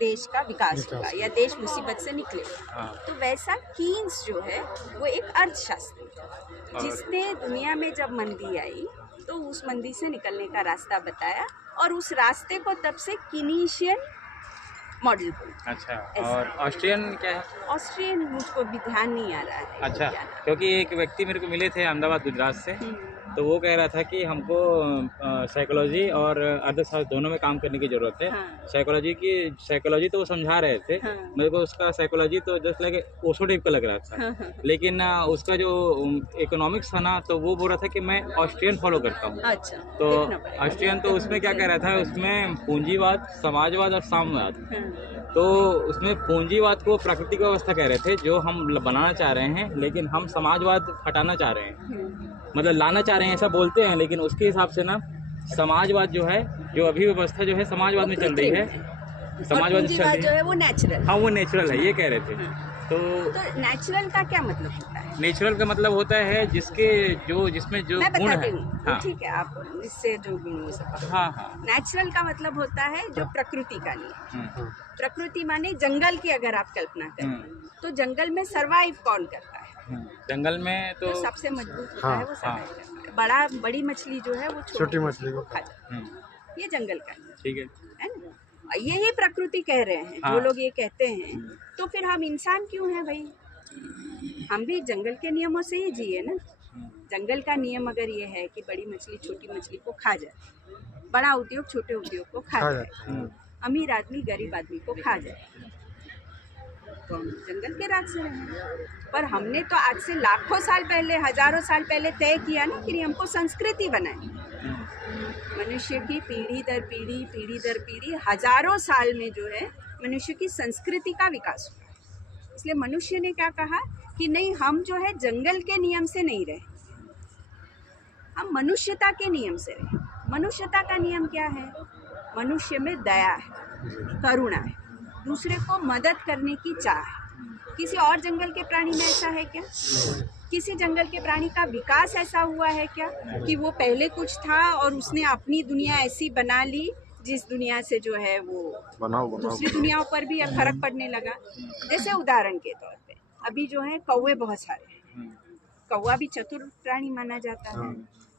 देश का विकास होगा या देश मुसीबत से निकलेगा। तो वैसा कीन्स जो है वो एक अर्थशास्त्री था जिसने दुनिया में जब मंदी आई तो उस मंदी से निकलने का रास्ता बताया और उस रास्ते को तब से कीनीशियन मॉडल बोलते। अच्छा, और ऑस्ट्रियन क्या है? ऑस्ट्रियन मुझको भी ध्यान नहीं आ रहा है। अच्छा, क्योंकि एक व्यक्ति मेरे को मिले थे अहमदाबाद गुजरात से, तो वो कह रहा था कि हमको साइकोलॉजी और अर्थशास्त्र दोनों में काम करने की ज़रूरत है। हाँ। साइकोलॉजी तो वो समझा रहे थे। हाँ। मेरे को उसका साइकोलॉजी तो जस्ट लाइक ओशो टाइप का लग रहा था। हाँ। लेकिन उसका जो इकोनॉमिक्स था ना, तो वो बोल रहा था कि मैं ऑस्ट्रियन फॉलो करता हूँ। अच्छा, तो ऑस्ट्रियन तो उसमें क्या कह रहा था, उसमें पूंजीवाद, समाजवाद और साम्यवाद। तो उसमें पूंजीवाद को प्राकृतिक व्यवस्था कह रहे थे जो हम बनाना चाह रहे हैं, लेकिन हम समाजवाद हटाना चाह रहे हैं, मतलब लाना चाह रहे हैं ऐसा बोलते हैं। लेकिन उसके हिसाब से ना समाजवाद जो है, जो अभी व्यवस्था जो है समाजवाद में चल रही है, समाजवाद चल रही जो है वो नेचुरल। हाँ, वो नेचुरल है ये कह रहे थे। तो नेचुरल का क्या मतलब होता है? नेचुरल का मतलब होता है जिसमें जो गुण है। हाँ, ठीक है, आप इससे जो गुण हो सकता है। हाँ। नेचुरल का मतलब होता है जो प्रकृति का नियम। प्रकृति माने जंगल की अगर आप कल्पना करें तो जंगल में सरवाइव कौन करता है? जंगल में तो सबसे मजबूत होता है वो सरवाइव करता है। बड़ी मछली जो है वो छोटी मछली को खा जाती है। ये जंगल का नियम, ठीक है ना? यही प्रकृति कह रहे हैं। जो लोग ये कहते हैं तो फिर हम इंसान क्यों हैं भाई? हम भी जंगल के नियमों से ही जिए ना। जंगल का नियम अगर ये है कि बड़ी मछली छोटी मछली को खा जाए, बड़ा उद्योग छोटे उद्योग को खा जाए, अमीर आदमी गरीब आदमी को खा जाए, तो हम जंगल के राज से रहें। पर हमने तो आज से लाखों साल पहले, हजारों साल पहले तय किया ना कि हमको संस्कृति बनानी। मनुष्य की पीढ़ी दर पीढ़ी हजारों साल में जो है मनुष्य की संस्कृति का विकास हुआ। इसलिए मनुष्य ने क्या कहा कि नहीं, हम जो है जंगल के नियम से नहीं रहे, हम मनुष्यता के नियम से रहे। मनुष्यता का नियम क्या है? मनुष्य में दया है, करुणा है, दूसरे को मदद करने की चाह है। किसी और जंगल के प्राणी में ऐसा है क्या? किसी जंगल के प्राणी का विकास ऐसा हुआ है क्या कि वो पहले कुछ था और उसने अपनी दुनिया ऐसी बना ली जिस दुनिया से जो है वो दूसरी दुनियाओं पर भी फर्क पड़ने लगा? जैसे उदाहरण के तौर पे अभी जो है कौवे बहुत सारे हैं। कौवा भी चतुर प्राणी माना जाता है।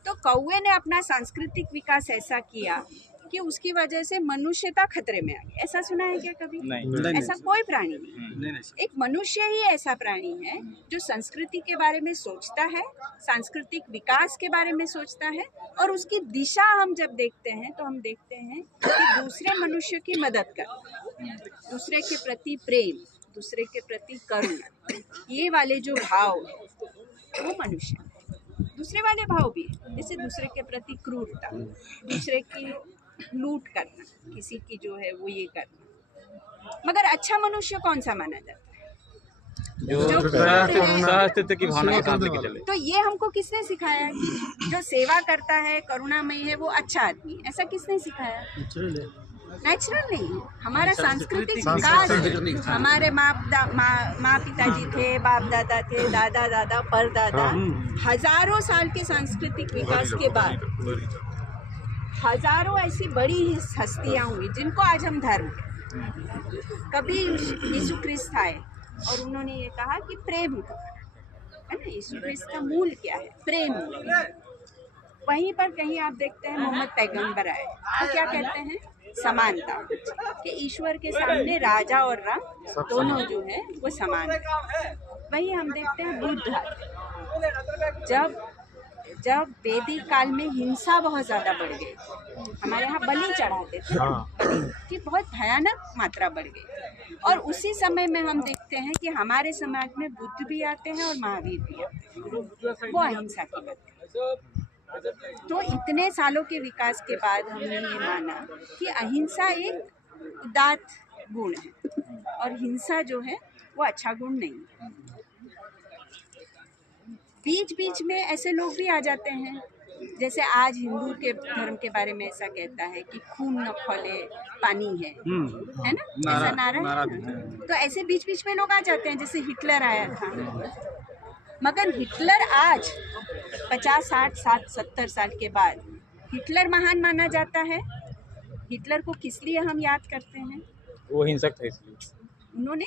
तो कौवे ने अपना सांस्कृतिक विकास ऐसा किया कि उसकी वजह से मनुष्यता खतरे में आ गई। ऐसा सुना है क्या कभी? नहीं। ऐसा कोई प्राणी नहीं। एक मनुष्य ही ऐसा प्राणी है जो संस्कृति के बारे में सोचता है, सांस्कृतिक विकास के बारे में सोचता है, और उसकी दिशा हम जब देखते हैं तो हम देखते हैं कि दूसरे मनुष्य की मदद करना, दूसरे के प्रति प्रेम, दूसरे के प्रति करुणा, ये वाले जो भाव है वो मनुष्य है। दूसरे वाले भाव भी है, जैसे दूसरे के प्रति क्रूरता, दूसरे की लूट करना, किसी की जो है वो ये करना। मगर अच्छा मनुष्य कौन सा माना जाता है? जो सहअस्तित्व की भावना के साथ लेके चले। तो ये हमको किसने सिखाया कि जो सेवा करता है, करुणामयी है, वो अच्छा आदमी? ऐसा किसने सिखाया? नेचुरल नहीं। हमारा सांस्कृतिक विकास, हमारे माँ पिताजी थे, बाप दादा थे, दादा दादा परदादा, हजारों साल के सांस्कृतिक विकास के बाद हजारों ऐसी बड़ी हस्तियां हुई जिनको आज हम धर्म कहते। कभी यीशु ख्रिस्त आए और उन्होंने ये कहा कि प्रेम है ना, यीशु ख्रिस्त का मूल क्या है? प्रेम। वहीं पर कहीं आप देखते हैं मोहम्मद पैगंबर आए तो क्या कहते हैं? समानता, कि ईश्वर के सामने राजा और रंग दोनों जो है वो समान है। वही हम देखते हैं बुद्ध जब वैदिक काल में हिंसा बहुत ज़्यादा बढ़ गई, हमारे यहाँ बलि चढ़ाते थे, कि बहुत भयानक मात्रा बढ़ गई, और उसी समय में हम देखते हैं कि हमारे समाज में बुद्ध भी आते हैं और महावीर भी आते हैं, वो अहिंसा की बात करते हैं। तो इतने सालों के विकास के बाद हमने ये माना कि अहिंसा एक उदात्त गुण है और हिंसा जो है वो अच्छा गुण नहीं है। बीच बीच में ऐसे लोग भी आ जाते हैं, जैसे आज हिंदू के धर्म के बारे में ऐसा कहता है कि खून न खौले पानी है ना, ऐसा नारा है। तो ऐसे बीच बीच में लोग आ जाते हैं, जैसे हिटलर आया था। मगर हिटलर आज 50, 60, 70 साल के बाद हिटलर महान माना जाता है। हिटलर को किस लिए हम याद करते हैं? वो हिंसक थे इसलिए। उन्होंने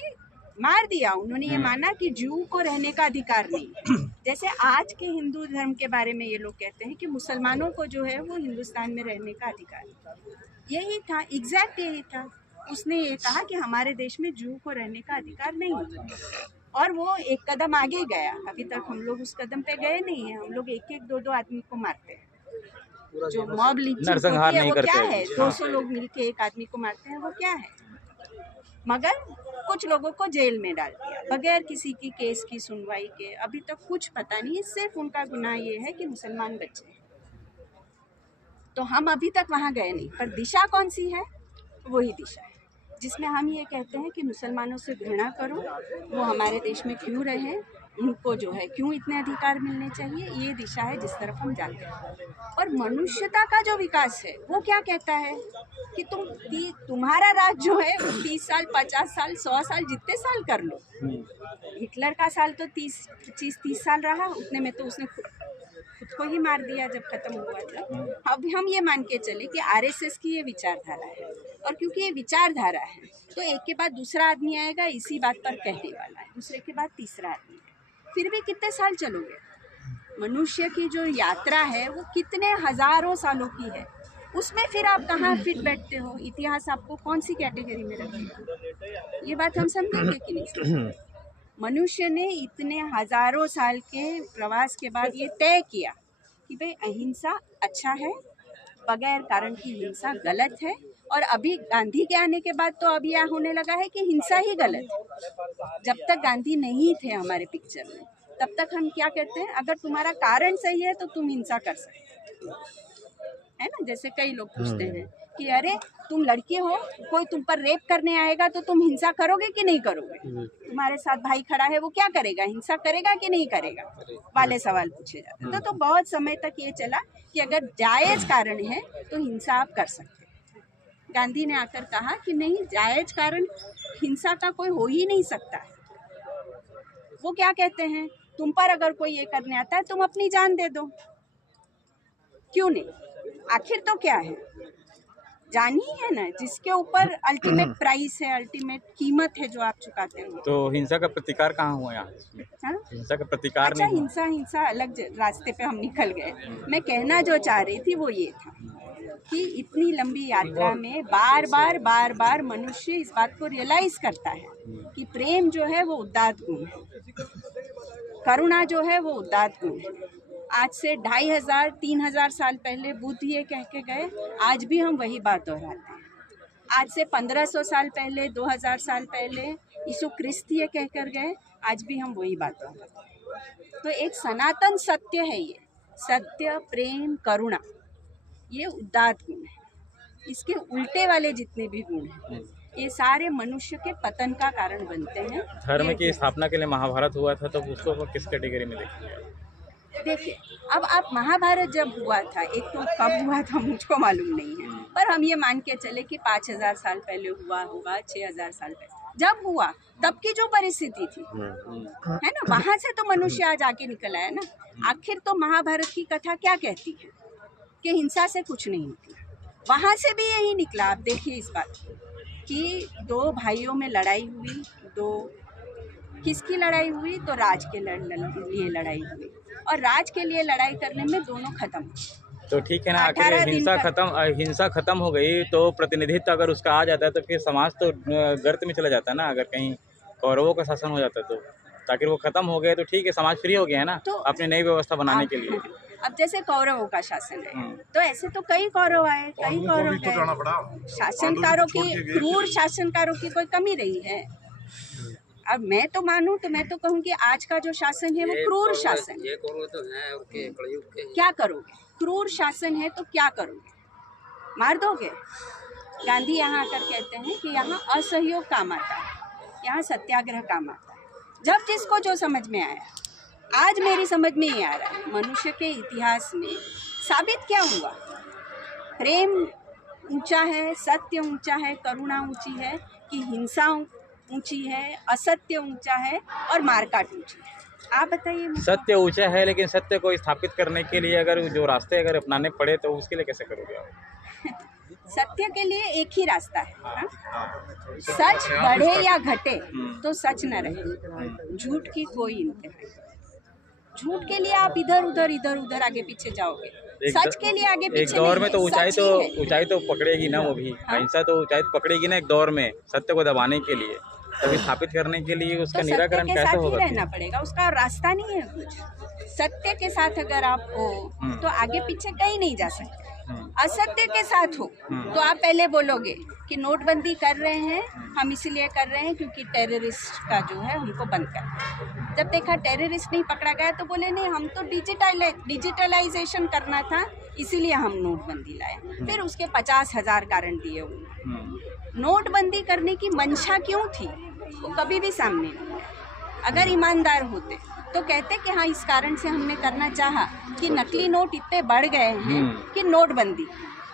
मार दिया, उन्होंने ये माना कि जू को रहने का अधिकार नहीं है। जैसे आज के हिंदू धर्म के बारे में ये लोग कहते हैं कि मुसलमानों को जो है वो हिंदुस्तान में रहने का अधिकार है। यही था, एग्जैक्ट यही था। उसने ये कहा कि हमारे देश में जू को रहने का अधिकार नहीं है, और वो एक कदम आगे गया। अभी तक हम लोग उस कदम पे गए नहीं हैं। हम लोग एक एक दो आदमी को मारते हैं। जो मॉब लिंचिंग नरसंहार होती है नहीं वो करते क्या हैं। है? 200 लोग मिलके एक आदमी को मारते हैं, वो क्या है? मगर कुछ लोगों को जेल में डाल दिया बगैर किसी की केस की सुनवाई के। अभी तक कुछ पता नहीं, सिर्फ उनका गुनाह ये है कि मुसलमान बच्चे हैं। तो हम अभी तक वहाँ गए नहीं, पर दिशा कौन सी है? वही दिशा है जिसमें हम ये कहते हैं कि मुसलमानों से घृणा करो, वो हमारे देश में क्यों रहे, उनको जो है क्यों इतने अधिकार मिलने चाहिए। ये दिशा है जिस तरफ हम जाते हैं। और मनुष्यता का जो विकास है वो क्या कहता है कि तुम्हारा राज जो है 30 साल 50 साल 100 साल जितने साल कर लो। हिटलर का साल तो 25-30 साल रहा, उतने में तो उसने खुद को ही मार दिया जब खत्म हुआ था। अब हम ये मान के चले कि आरएसएस की ये विचारधारा है, और क्योंकि ये विचारधारा है तो एक के बाद दूसरा आदमी आएगा इसी बात पर कहने वाला है, दूसरे के बाद तीसरा आदमी। फिर भी कितने साल चलोगे? मनुष्य की जो यात्रा है वो कितने हजारों सालों की है, उसमें फिर आप कहाँ फिट बैठते हो? इतिहास आपको कौन सी कैटेगरी में रखेगा? ये बात हम समझेंगे कि नहीं? मनुष्य ने इतने हजारों साल के प्रवास के बाद ये तय किया कि भाई अहिंसा अच्छा है, बगैर कारण की हिंसा गलत है। और अभी गांधी के आने के बाद तो अब यह होने लगा है कि हिंसा ही गलत है। जब तक गांधी नहीं थे हमारे पिक्चर में, तब तक हम क्या कहते हैं, अगर तुम्हारा कारण सही है तो तुम हिंसा कर सकते हो, है ना? जैसे कई लोग पूछते हैं कि अरे तुम लड़की हो, कोई तुम पर रेप करने आएगा तो तुम हिंसा करोगे कि नहीं करोगे? तुम्हारे साथ भाई खड़ा है, वो क्या करेगा? हिंसा करेगा कि नहीं करेगा? वाले सवाल पूछे जाते हैं। तो बहुत समय तक ये चला कि अगर जायज कारण है तो हिंसा आप कर सकते हैं। गांधी ने आकर कहा कि नहीं, जायज कारण हिंसा का कोई हो ही नहीं सकता है। वो क्या कहते हैं, तुम पर अगर कोई ये करने आता है तुम अपनी जान दे दो, क्यों नहीं? आखिर तो क्या है, जान ही है ना, जिसके ऊपर अल्टीमेट प्राइस है, अल्टीमेट कीमत है जो आप चुकाते हो। तो हिंसा का प्रतिकार कहाँ हुआ यहाँ? हिंसा का प्रतिकार अच्छा, नहीं। हिंसा अलग रास्ते पे हम निकल गए। मैं कहना जो चाह रही थी वो ये था कि इतनी लंबी यात्रा में बार बार मनुष्य इस बात को रियलाइज करता है कि प्रेम जो है वो उदात्त गुण है, करुणा जो है वो उदात्त गुण है। आज से 2500-3000 साल पहले बुद्ध ये कह के गए, आज भी हम वही बात दोहराते हैं। आज से 1500 साल पहले, 2000 साल पहले यीशु क्रिस्त ये कह कर गए, आज भी हम वही बात दोहराते हैं। तो एक सनातन सत्य है ये, सत्य, प्रेम, करुणा, ये उदात्त गुण है। इसके उल्टे वाले जितने भी गुण हैं ये सारे मनुष्य के पतन का कारण बनते हैं। धर्म की स्थापना के लिए महाभारत हुआ था, तो उसको किस कैटेगरी में देखेंगे? देखिए, अब आप महाभारत जब हुआ था, एक तो कब हुआ था मुझको मालूम नहीं है, पर हम ये मान के चले कि 5000 साल पहले हुआ होगा, 6000 साल पहले जब हुआ तब की जो परिस्थिति थी, है ना, वहाँ से तो मनुष्य आज आके निकला है ना। आखिर तो महाभारत की कथा क्या कहती है कि हिंसा से कुछ नहीं निकला, वहाँ से भी यही निकला। आप देखिए इस बात कि दो भाइयों में लड़ाई हुई, किसकी लड़ाई हुई? तो राज के लिए लड़ाई हुई, और राज के लिए लड़ाई करने में दोनों खत्म। तो ठीक है ना, आखिर हिंसा खत्म हो गई तो प्रतिनिधित्व अगर उसका आ जाता है तो फिर समाज तो गर्त में चला जाता है ना। अगर कहीं कौरवों का शासन हो जाता है तो आखिर वो खत्म हो गए तो ठीक है, समाज फ्री हो गया है ना, तो अपनी नई व्यवस्था बनाने के लिए। अब जैसे कौरवों का शासन है तो ऐसे तो कई कौरव आए, कई कौरव गए। शासनकारों की, क्रूर शासनकारों की कोई कमी रही है? अब मैं तो मानूं तो मैं तो कहूँ कि आज का जो शासन है वो क्रूर शासन है। क्या करोगे? क्रूर शासन है तो क्या करोगे? मार दोगे? गांधी यहाँ आकर कहते हैं कि यहाँ असहयोग काम आता है, यहाँ सत्याग्रह काम आता है। जब जिसको जो समझ में आया, आज मेरी समझ में ही आ रहा है, मनुष्य के इतिहास में साबित क्या हुआ? प्रेम ऊंचा है, सत्य ऊंचा है, करुणा ऊंची है, कि हिंसा ऊंची है, असत्य ऊंचा है और मारकाट ऊंची है? आप बताइए। सत्य ऊंचा है, लेकिन सत्य को स्थापित करने के लिए अगर जो रास्ते अगर अपनाने पड़े तो उसके लिए कैसे करोगे आप? सत्य के लिए एक ही रास्ता है, हाँ? सच बढ़े या घटे तो सच न रहे, झूठ की कोई इंतहा नहीं। झूठ के लिए आप इधर उधर आगे पीछे जाओगे, सच के लिए आगे पीछे एक दौर में नहीं, तो सच ही है। ऊंचाई तो पकड़ेगी ना, वो भी अहिंसा तो ऊंचाई तो पकड़ेगी ना एक दौर में, सत्य को दबाने के लिए, तभी स्थापित करने के लिए उसका तो सत्य निराकरण के कैसे साथ ही होगा? रहना पड़ेगा, उसका रास्ता नहीं है कुछ। सत्य के साथ अगर आप हो तो आगे पीछे कहीं नहीं जा सकते। असत्य के साथ हो तो आप पहले बोलोगे कि नोटबंदी कर रहे हैं हम इसीलिए कर रहे हैं क्योंकि टेररिस्ट का जो है हमको बंद करना। जब देखा टेररिस्ट नहीं पकड़ा गया तो बोले नहीं हम तो डिजिटलाइजेशन करना था इसीलिए हम नोटबंदी लाए। फिर उसके 50,000 कारण दिए उन्होंने। नोटबंदी करने की मंशा क्यों थी वो कभी भी सामने नहीं आया। अगर ईमानदार होते तो कहते कि हाँ इस कारण से हमने करना चाहा कि नकली नोट इतने बढ़ गए हैं कि नोटबंदी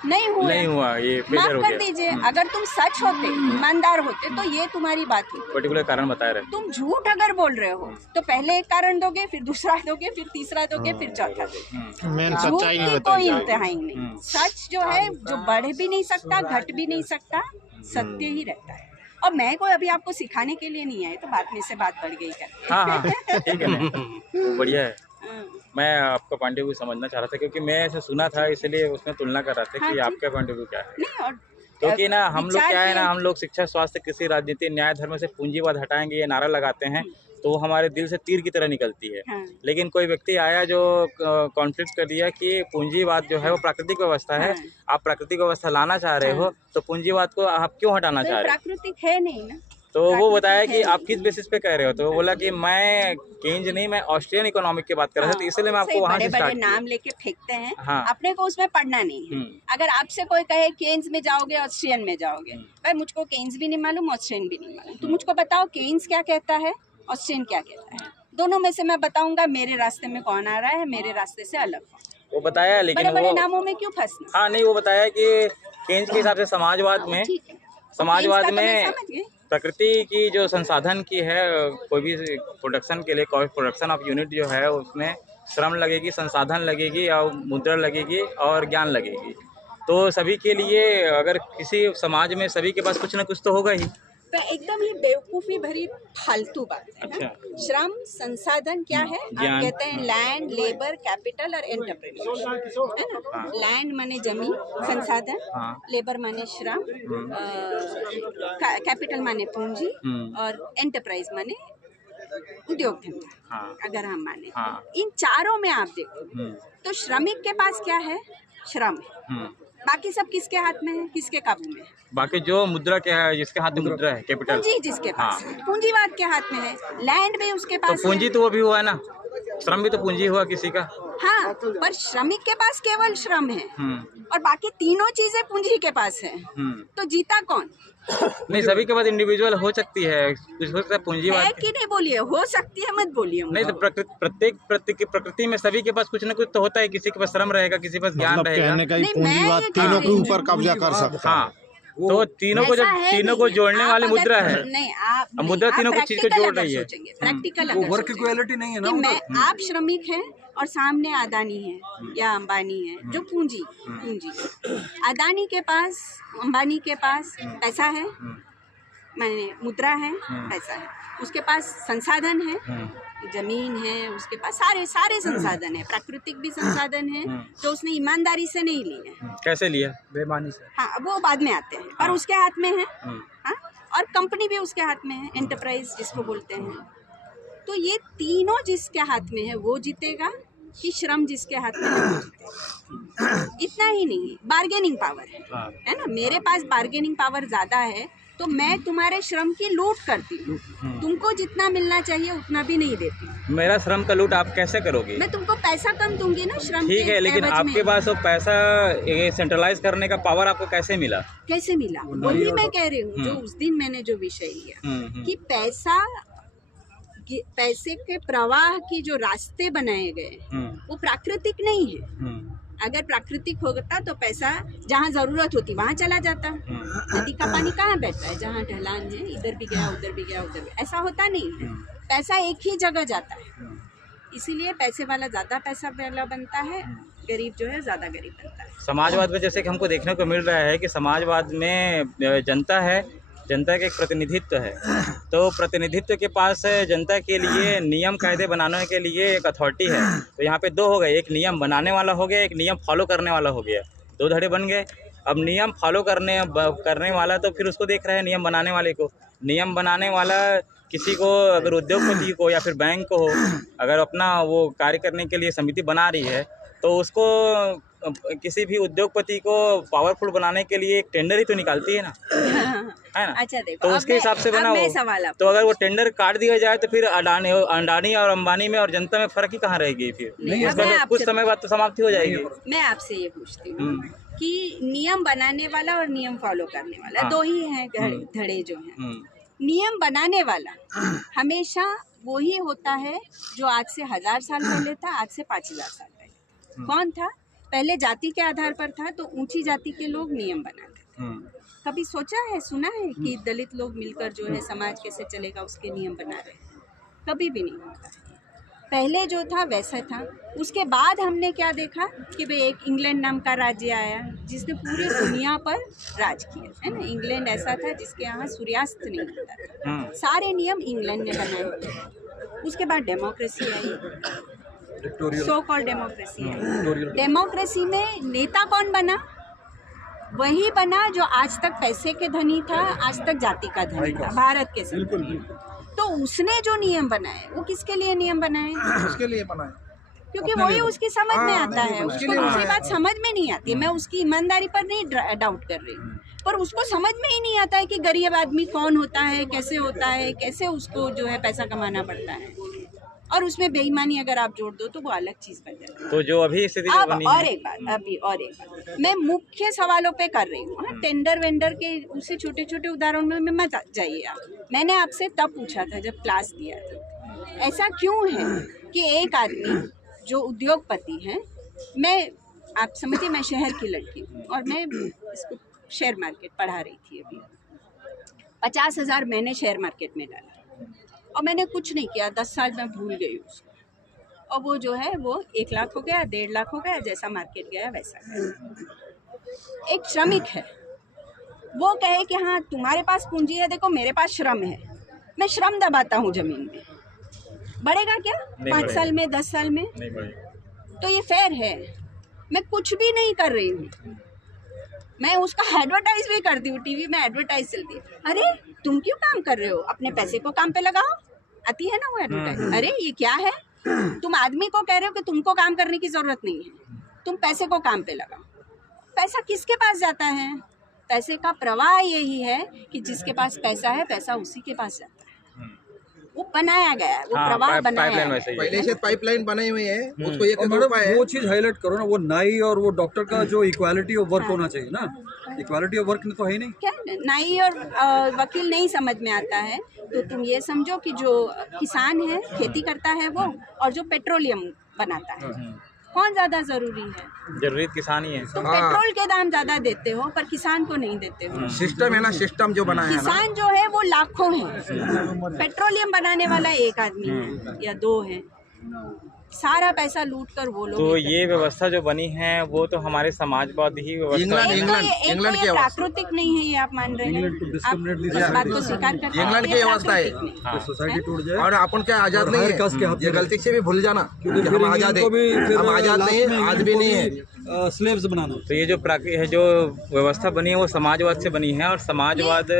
नहीं हुआ ये माफ कर दीजिए। अगर तुम सच होते ईमानदार होते तो ये तुम्हारी बात होती। पर्टिकुलर कारण बता रहे, तुम झूठ अगर बोल रहे हो तो पहले एक कारण दोगे, फिर दूसरा दोगे, फिर तीसरा दोगे, फिर चौथा दोगे। झूठ की कोई इंतहा नहीं। सच जो है जो बढ़ भी नहीं सकता घट भी नहीं सकता, सत्य ही रहता है। और मैं कोई अभी आपको सिखाने के लिए नहीं आई तो बात में से बात बढ़ गई करके। हाँ ठीक है ना, बढ़िया है। मैं आपका पॉइंट ऑफ व्यू समझना चाह रहा था क्योंकि मैं ऐसे सुना था इसलिए उसमें तुलना कर रहा था कि आपका पॉइंट ऑफ व्यू क्या है। नहीं और क्योंकि ना हम लोग क्या है ना, हम लोग शिक्षा, स्वास्थ्य, कृषि, राजनीति, न्याय, धर्म से पूंजीवाद हटाएंगे ये नारा लगाते हैं तो वो हमारे दिल से तीर की तरह निकलती है। लेकिन कोई व्यक्ति आया जो कॉन्फ्लिक्ट कर दिया कि पूंजीवाद जो है वो प्राकृतिक व्यवस्था है, आप प्राकृतिक व्यवस्था लाना चाह रहे हो तो पूंजीवाद को आप क्यों हटाना चाह रहे हो? प्राकृतिक है नहीं ना। तो वो बताया कि आप किस बेसिस पे कह रहे हो, तो वो बोला कि मैं केन्ज नहीं, मैं ऑस्ट्रियन इकोनॉमिक की बात कर रहा था, तो इसलिए मैं आपको वहाँ से बड़े नाम लेके फेंकते हैं। हाँ। अपने को उसमें पढ़ना नहीं है। अगर आपसे कोई कहे केन्स में जाओगे ऑस्ट्रियन में जाओगे, भाई मुझको केन्स भी नहीं मालूम ऑस्ट्रियन भी नहीं मालूम, तो मुझको बताओ केन्स क्या कहता है ऑस्ट्रियन क्या कहता है, दोनों में से मैं बताऊंगा मेरे रास्ते में कौन आ रहा है, मेरे रास्ते से अलग। वो बताया लेकिन बड़े नामों में क्यों फंसना। हाँ नहीं, वो बताया कि केन्ज के हिसाब से समाजवाद में प्रकृति की जो संसाधन की है, कोई भी प्रोडक्शन के लिए प्रोडक्शन ऑफ यूनिट जो है उसमें श्रम लगेगी, संसाधन लगेगी और मुद्रा लगेगी और ज्ञान लगेगी। तो सभी के लिए अगर किसी समाज में सभी के पास कुछ ना कुछ तो होगा ही। तो एकदम ही बेवकूफ़ी भरी फालतू बात है। अच्छा। श्रम संसाधन क्या है? आप कहते हैं लैंड, लेबर, कैपिटल और एंटरप्रेन्योरशिप, है ना। लैंड माने जमीन, संसाधन, लेबर माने श्रम, कैपिटल माने पूंजी और एंटरप्राइज माने उद्योग धंधा। अगर हम माने इन चारों में आप देखो तो श्रमिक के पास क्या है? श्रम है। बाकी सब किसके हाथ में है, किसके काबू में है? बाकी जो मुद्रा क्या है, जिसके हाथ में मुद्रा है, कैपिटल, पूंजी जिसके पास है, पूंजीवाद के हाथ में है, लैंड भी उसके पास तो पूंजी तो वो भी हुआ ना, श्रम भी तो पूंजी हुआ किसी का। हाँ, पर श्रमिक के पास केवल श्रम है और बाकी तीनों चीजें पूंजी के पास है। तो जीता कौन? नहीं, सभी के पास इंडिविजुअल हो सकती है, कुछ हो सकता है पूंजीवाद है कि नहीं बोलिए, हो सकती है मत बोलिए। नहीं तो प्रकृति में सभी के पास कुछ न कुछ तो होता है, किसी के पास श्रम रहेगा, किसी के पास ज्ञान रहेगा। कहने का पूंजीवाद तीनों के ऊपर कब्जा कर सकता है। हाँ, तो तीनों को जब तीनों को जोड़ने वाली मुद्रा है। नहीं, आप मुद्रा तीनों को चीज को जोड़ रही है। प्रैक्टिकल वर्क इक्वालिटी नहीं है ना। मैं आप श्रमिक हैं और सामने अदानी है या अंबानी है जो पूंजी अदानी के पास, अंबानी के पास पैसा है, माने मुद्रा है, पैसा है, उसके पास संसाधन है, जमीन है, उसके पास सारे संसाधन है, प्राकृतिक भी संसाधन है जो उसने ईमानदारी से नहीं लिए हैं। कैसे लिया? बेईमानी से। हाँ, वो बाद में आते हैं, पर उसके हाथ में है। हाँ, और कंपनी भी उसके हाथ में है, एंटरप्राइज जिसको बोलते हैं। तो ये तीनों जिसके हाथ में है वो जीतेगा कि श्रम जिसके हाथ में है वो जीतेगा। इतना ही नहीं, बार्गेनिंग पावर है ना। मेरे पास बार्गेनिंग पावर ज्यादा है तो मैं तुम्हारे श्रम की लूट करती हूँ, तुमको जितना मिलना चाहिए उतना भी नहीं देती। मेरा श्रम का लूट आप कैसे करोगे? मैं तुमको पैसा कम दूंगी ना श्रम। ठीक है, लेकिन आपके पास वो पैसा सेंट्रलाइज करने का पावर आपको कैसे मिला? कैसे मिला वही मैं कह रही हूँ। जो उस दिन मैंने जो विषय लिया कि पैसे के प्रवाह की जो रास्ते बनाए गए वो प्राकृतिक नहीं है। अगर प्राकृतिक होता तो पैसा जहाँ जरूरत होती वहाँ चला जाता। नदी का पानी कहाँ बैठता है? जहाँ ढलान है, इधर भी गया उधर भी गया उधर भी, ऐसा होता नहीं है। पैसा एक ही जगह जाता है, इसीलिए पैसे वाला ज्यादा पैसा वाला बनता है, गरीब जो है ज़्यादा गरीब बनता है। समाजवाद में जैसे कि हमको देखने को मिल रहा है कि समाजवाद में जनता है, जनता का एक प्रतिनिधित्व है, तो प्रतिनिधित्व के पास जनता के लिए नियम कायदे बनाने के लिए एक अथॉरिटी है। तो यहाँ पे दो हो गए, एक नियम बनाने वाला हो गया, एक नियम फॉलो करने वाला हो गया, दो धड़े बन गए। अब नियम फॉलो करने वाला तो फिर उसको देख रहा है नियम बनाने वाले को। नियम बनाने वाला किसी को अगर उद्योगपति को या फिर बैंक को अगर अपना वो कार्य करने के लिए समिति बना रही है तो उसको किसी भी उद्योगपति को पावरफुल बनाने के लिए एक टेंडर ही तो निकालती है ना, है ना। अच्छा देखो, तो उसके हिसाब से बना हो। तो अगर वो टेंडर काट दिया जाए तो फिर अडानी और अंबानी में और जनता में फर्क ही कहाँ रहेगी फिर। उसका कुछ समय बाद तो समाप्ति हो जाएगी। मैं आपसे ये पूछती हूँ कि नियम बनाने वाला और नियम फॉलो करने वाला दो ही हैं धड़े जो हैं। नियम बनाने वाला हमेशा वही होता है जो आज से 1000 साल पहले था, आज से 5000 साल पहले। कौन था? पहले जाति के आधार पर था, तो ऊंची जाति के लोग नियम बनाते थे। कभी सोचा है, सुना है कि दलित लोग मिलकर जो है समाज कैसे चलेगा उसके नियम बना रहे हैं? कभी भी नहीं होता है। पहले जो था वैसा था। उसके बाद हमने क्या देखा कि भाई एक इंग्लैंड नाम का राज्य आया जिसने पूरी दुनिया पर राज किया, है ना। इंग्लैंड ऐसा था जिसके यहाँ सूर्यास्त नहीं होता था, सारे नियम इंग्लैंड ने बनाए। उसके बाद डेमोक्रेसी आई, सो कॉल्ड डेमोक्रेसी आई। डेमोक्रेसी में नेता कौन बना? वही बना जो आज तक पैसे के धनी था, आज तक जाति का धनी था, भारत के संग। तो उसने जो नियम बनाए वो किसके लिए नियम बनाए? उसके लिए बनाए, क्योंकि वही उसकी समझ में आता है। उसको दूसरी बात समझ में नहीं आती। मैं उसकी ईमानदारी पर नहीं डाउट कर रही हूँ, पर उसको समझ में ही नहीं आता है कि गरीब आदमी कौन होता है, कैसे होता है, कैसे उसको जो है पैसा कमाना पड़ता है। और उसमें बेईमानी अगर आप जोड़ दो तो वो अलग चीज बन जाती है। तो जो अभी स्थिति अब और एक बात मैं मुख्य सवालों पे कर रही हूँ। टेंडर वेंडर के उसे छोटे छोटे उदाहरणों में मत जाइए आप। मैंने आपसे तब पूछा था जब क्लास दिया था, ऐसा क्यों है कि एक आदमी जो उद्योगपति है, मैं आप समझिए मैं शहर की लड़की हूँ और मैं इसको शेयर मार्केट पढ़ा रही थी। अभी 50,000 मैंने शेयर मार्केट में डाला और मैंने कुछ नहीं किया, 10 साल में भूल गई उसको। और वो जो है वो 1 लाख हो गया, 1.5 लाख हो गया, जैसा मार्केट गया वैसा गया। एक श्रमिक है, वो कहे कि हाँ तुम्हारे पास पूंजी है, देखो मेरे पास श्रम है, मैं श्रम दबाता हूँ जमीन में, बढ़ेगा क्या 5 साल में, 10 साल में? नहीं बढ़ेगा। तो ये फेयर है? मैं कुछ भी नहीं कर रही हूँ, मैं उसका एडवर्टाइज भी करती हूँ, टीवी में एडवर्टाइज चलती है, अरे तुम क्यों काम कर रहे हो, अपने पैसे को काम पे लगाओ, आती है ना वो एडवर्टाइज। अरे ये क्या है, तुम आदमी को कह रहे हो कि तुमको काम करने की जरूरत नहीं है, तुम पैसे को काम पे लगाओ। पैसा किसके पास जाता है? पैसे का प्रवाह यही है कि जिसके पास पैसा है, पैसा उसी के पास जाता है। वो बनाया गया है, वो प्रवाह बनाया है, पहले से पाइपलाइन बनाई हुई है, उसको ये वो चीज हाईलाइट करो ना, वो नाई और वो डॉक्टर का जो इक्वालिटी ऑफ वर्क होना चाहिए ना। इक्वालिटी ऑफ वर्क तो है ही नहीं। क्या नाई और वकील नहीं समझ में आता है तो तुम ये समझो कि जो किसान है, खेती करता है वो, और जो पेट्रोलियम बनाता है, कौन ज्यादा जरूरी है? जरूरी किसान ही है। तुम पेट्रोल के दाम ज्यादा देते हो पर किसान को नहीं देते हो। सिस्टम है ना, सिस्टम जो बनाया है ना, किसान जो है वो लाखों है, पेट्रोलियम बनाने वाला एक आदमी है या 2 है, सारा पैसा लूट कर वो लोग। तो ये व्यवस्था जो बनी है वो तो हमारे समाजवाद ही व्यवस्था है। इंग्लैंड की प्राकृतिक नहीं है, ये आप मान रहे हैं, आप इस बात को स्वीकार करते हैं। इंग्लैंड की व्यवस्था है, सोसाइटी टूट जाए और अपन क्या आजाद नहीं है, ये गलती से भी भूल जाना क्योंकि हम आजाद है, हम आजाद नहीं है, आज भी नहीं है, स्लेव्स बनाना। तो ये जो व्यवस्था बनी है वो समाजवाद से बनी है, और समाजवाद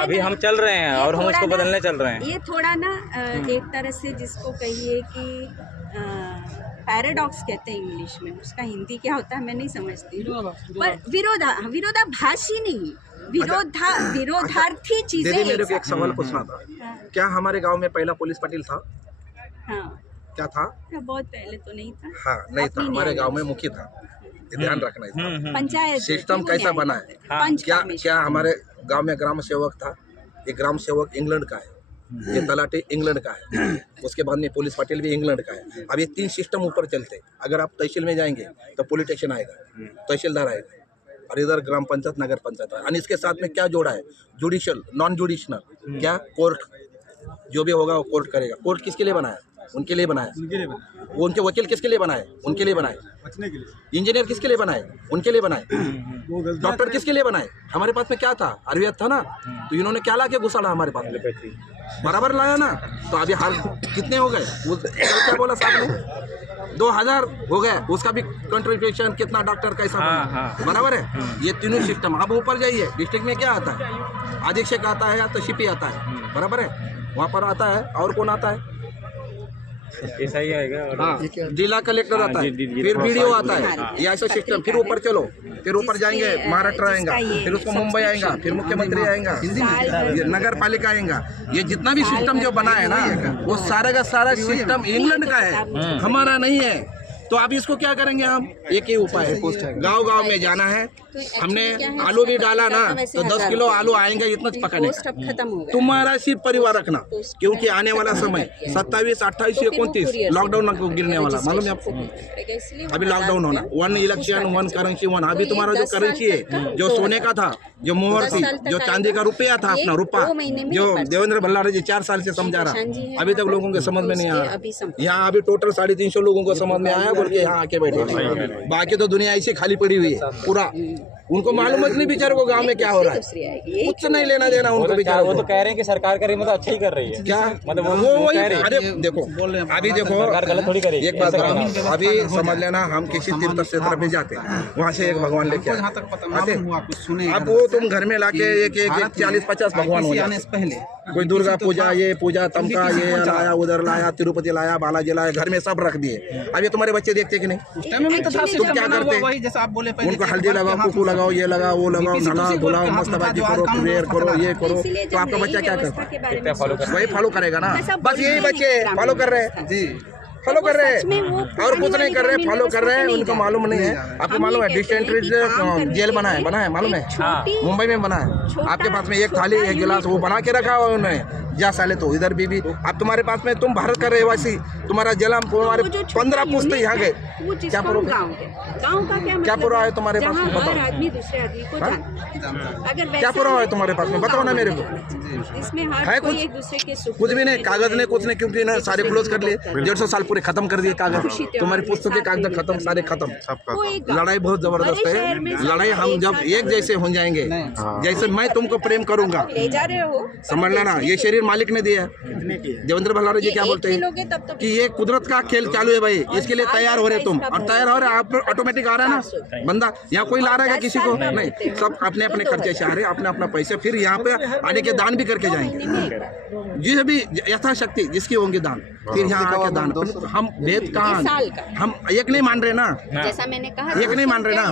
अभी हम चल रहे हैं और हम उसको बदलने चल रहे हैं। ये थोड़ा ना एक तरह से जिसको कहिए कि पैराडॉक्स कहते हैं इंग्लिश में, उसका हिंदी क्या होता है मैं नहीं समझती, पर विरोधाभासी नहीं, विरोधार्थी चीजें। दीदी मेरे को एक सवाल पूछना था, क्या हमारे गांव में पहला पुलिस पाटिल था? हाँ, क्या था? बहुत पहले तो नहीं था। हाँ नहीं था, हमारे गांव में मुखी था, ध्यान रखना है। पंचायत सिस्टम कैसा बना है? क्या हमारे गांव में ग्राम सेवक था? ये ग्राम सेवक इंग्लैंड का है, ये तलाटी इंग्लैंड का है, उसके बाद में पुलिस पाटिल भी इंग्लैंड का है। अब ये 3 सिस्टम ऊपर चलते। अगर आप तहसील में जाएंगे तो पुलिस स्टेशन आएगा, तहसीलदार आएगा, और इधर ग्राम पंचायत, नगर पंचायत है। और इसके साथ में क्या जोड़ा है? जुडिशियल, नॉन जुडिशनल, क्या कोर्ट, जो भी होगा वो कोर्ट करेगा। कोर्ट किसके लिए बनाया? उनके लिए बनाया। उनके लिए बना, वो उनके वकील किसके लिए बनाए? उनके लिए बनाए। बचने के लिए। इंजीनियर किसके लिए बनाए? उनके लिए बनाए। वो गलती डॉक्टर किसके लिए बनाए? हमारे पास में क्या था? आयुर्वेद था ना, तो इन्होंने क्या ला के घुसाड़ा हमारे पास में? बराबर लाया ना। तो अभी हाल कितने हो गए? वो कल क्या बोला साहब ने? 2000 हो गए, उसका भी कंट्रीब्यूशन कितना डॉक्टर का हिसाब बना। बराबर है। ये तीनों सिस्टम। अब ऊपर जाइए, डिस्ट्रिक्ट में क्या आता है? अधीक्षक आता है या तहसील आता है, बराबर है, वहाँ पर आता है। और कौन आता है? ऐसा ही आएगा। हाँ, जिला कलेक्टर आता है, फिर बीडीओ आता है। ये ऐसा सिस्टम। फिर ऊपर चलो, फिर ऊपर जाएंगे, महाराष्ट्र आएगा, फिर उसको मुंबई आएगा, फिर मुख्यमंत्री आएगा, ये नगर पालिका आएगा। ये जितना भी सिस्टम जो बना है ना, वो सारा का सारा सिस्टम इंग्लैंड का है, हमारा नहीं है। तो अब इसको क्या करेंगे हम? एक ही उपाय है, गांव-गांव में जाना है। हमने आलू भी डाला ना, तो 10 किलो आलू आएंगे इतना पकाने का। तुम्हारा सिर्फ परिवार रखना, क्योंकि आने वाला समय 27, 28, 29 लॉकडाउन गिरने वाला, मालूम है आपको? अभी लॉकडाउन होना, 1 इलेक्शन 1 करेंसी 1। अभी तुम्हारा जो करेंसी है, जो सोने का था, जो मोहर थी, जो चांदी का रुपया था, अपना रुपया, जो देवेंद्र भल्लारी जी 4 साल से समझा रहा, अभी तक लोगों के समझ में नहीं आया। यहाँ अभी टोटल 350 लोगों को समझ में आया बोल के यहाँ आके बैठे। बाकी तो दुनिया ऐसी खाली पड़ी हुई है पूरा। उनको मालूम नहीं बेचारों को गांव में क्या हो रहा है, कुछ नहीं लेना देना उनको बेचारों को। वो तो कह रहे हैं कि सरकार कर रही, मतलब अच्छा ही कर रही है क्या? मतलब वो वही। अरे देखो, अभी देखो, गलत थोड़ी करेगी। एक बात अभी समझ लेना, हम किसी तीर्थ क्षेत्र में जाते हैं, वहाँ से एक भगवान लेके आते। अब वो तुम घर में लाके एक 40-50 भगवान हो जाते पहले। कोई दुर्गा पूजा, ये पूजा, तमका, ये लाया, उधर लाया, तिरुपति लाया, बालाजी लाया, घर में सब रख दिए। अब ये तुम्हारे बच्चे देखते कि नहीं? तुम क्या करते? जैसा आप बोले उनको हल्दी लगाओ, कुकू लगाओ, ये लगाओ, वो लगाओ, नला धुलाओ, मस्तबाजी करो, प्रेयर करो, ये करो। तो आपका बच्चा क्या करता है? वही फॉलो करेगा ना। बस यही बच्चे फॉलो कर रहे हैं जी, फॉलो कर रहे हैं और कुछ नहीं कर रहे, फॉलो कर रहे हैं। उनको मालूम नहीं है। आपको मालूम है डिस्टेंट्री जेल बना है मालूम है? मुंबई में बना है। आपके पास में एक थाली, एक गिलास वो बना के रखा हुआ उन्होंने। जा साले तो इधर भी अब तुम्हारे पास में, तुम भारत का रहवासी, तुम्हारा जलम, तुम्हारे 15 पुश्ते यहाँ गए, क्या पूरा क्या पूरा है तुम्हारे पास में? बताओ क्या पूरा है तुम्हारे पास में? बताओ ना मेरे को। है कुछ भी नहीं, कागज नहीं, कुछ नहीं, क्योंकि ना सारे क्लोज कर लिए। 150 साल पूरे खत्म कर दिए कागज। तुम्हारी पुस्तक के कागज खत्म, सारे खत्म। लड़ाई बहुत जबरदस्त है। लड़ाई हम जब एक जैसे हो जाएंगे, जैसे मैं तुमको प्रेम करूंगा, समझ लेना। ये शरीर मालिक ने दिया। देवेंद्र भल्लारी जी क्या बोलते हैं कि ये कुदरत का खेल चालू है भाई, इसके लिए तैयार हो रहे तुम, और तैयार हो रहे आप, ऑटोमेटिक आ रहा है ना बंदा। यहाँ कोई ला रहा है किसी को नहीं, सब अपने अपने खर्चे से आ रहे, अपने अपना पैसे, फिर यहाँ पे आने के दान भी करके जाएंगे। जिस भी यथाशक्ति जिसकी होंगे दान, फिर यहाँ आके दान। हम वेद कहाँ, हम एक नहीं मान रहे ना, जैसा मैंने कहा, एक नहीं मान रहे ना।